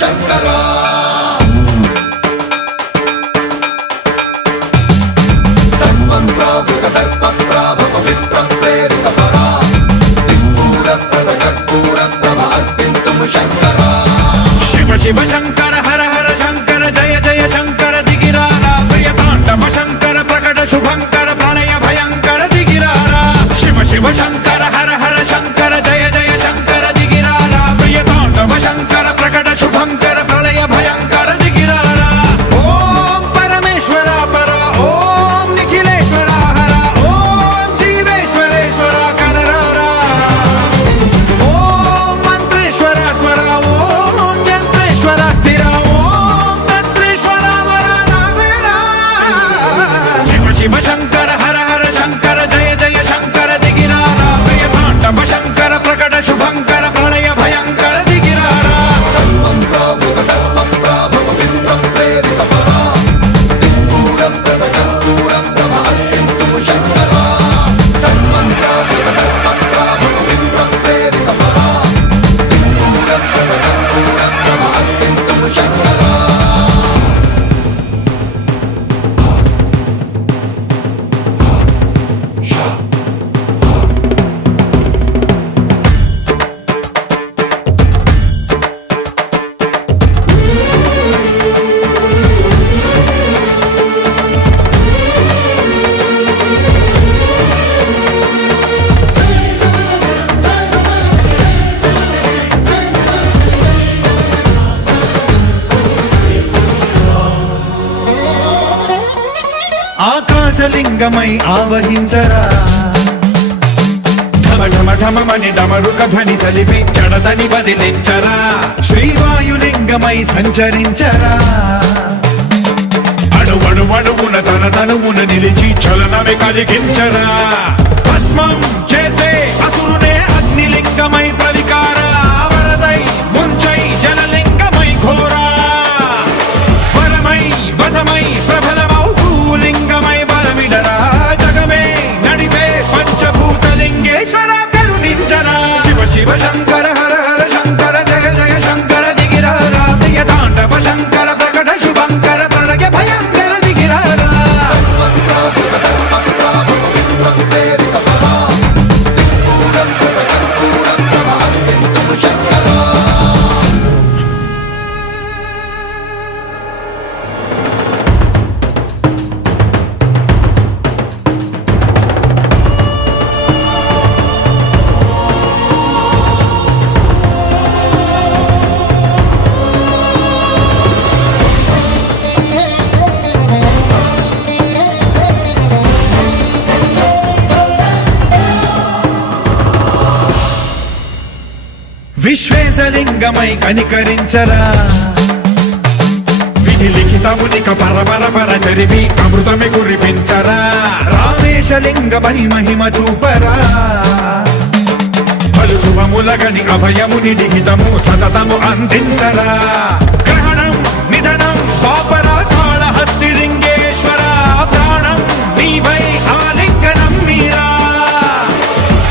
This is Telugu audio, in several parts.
శంకరా శివ శంకర హర హర శంకర జయ జయ శంకర దిగిరారా ప్రియతాండవ శంకర ప్రకట శుభంకర ప్రళయ భయంకర దిగిరారా శివ శివ శంకర హర హర శంకర జయ జయ శంకర దిగిరారా ప్రియతాండవ శంకర ప్రకట శుభంకర ప్రళయ భయంకర దిగిరారా ఓం పరమేశ్వర పర ఓం నిఖిలేశ్వర హర ఓం జీవేశ్వరేశ్వర కరరారా ఓం మంత్రేశ్వర స్వర ఓం యంత్రేశ్వర స్థిర ఓం తంత్రేశ్వర వర నావేరా శివ శివ శంకర హర హర శంకర జయ జయ శంకర దిగిరారా ప్రియతాండవ శంకర ప్రకట శుభంకర ప్రళయ భయంకర దిగిరారా ఆకాశలింగమై ఆవహించరా ఢమ ఢమ ఢమమని డమరుక ధ్వని సలిపి జడదని వదిలించరా శ్రీవాయులింగమై సంచరించరా అణువణువున తన తనువున నిలిచి చలనమే కలిగించరా భస్మం చేసే అసురునే అగ్నిలింగమై ప్రవికారా వరదై ముంచై జలలింగమై ఘోరా వరమై వసమై ప్రబలమౌ భూలింగమై బలమిడరా జగమే నడిపే పంచభూతలింగేశ్వర కరుణించరా శివ శివ శంకర హర హర శంకర జయ జయ శంకర దిగిరారా ప్రియతాండవ శంకర ప్రకట శుభంకర ప్రళయ భయంకర దిగిరారా విశ్వేశలింగమై కనికరించరా విధి లిఖితమునిక పరపర పర జరిపి అమృతమి కురిపించరా రామేశలింగమై మహిమ చూపరా పలు శుభములగని అభయముని లిఖితము సతతము అందించరా గ్రహణం నిధనం పాపరా కాళహస్తి లింగేశ్వర ప్రాణం నీవై ఆలింగనం మీరా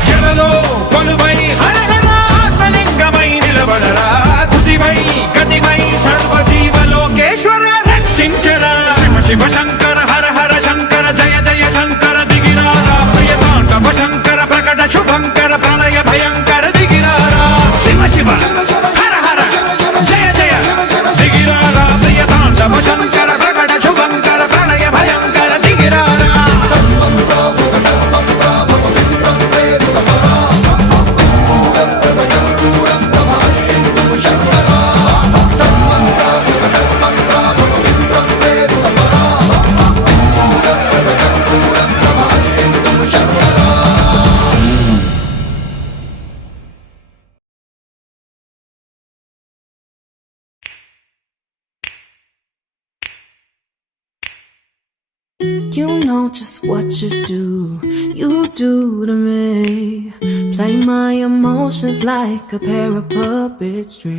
జలలో కొలువై హర హర ఆత్మలింగమై నిలబడరా తుదివై గతివై సర్వజీవలోకేశ్వర రక్షించరా శివ శివ శంకర హర హర శంకర జయ జయ శంకర దిగిరారా ప్రియతాండవ శంకర ప్రకట శుభంకర ప్రళయ భయంకర దిగిరారా శివ శివ హర హర జయ జయ దిగిరారా ప్రియతాండవ శంకర ప్రకట శుభంకర ప్రళయ భయంకర దిగిరారా You know just what you do to me. Play my emotions like a pair of puppet strings.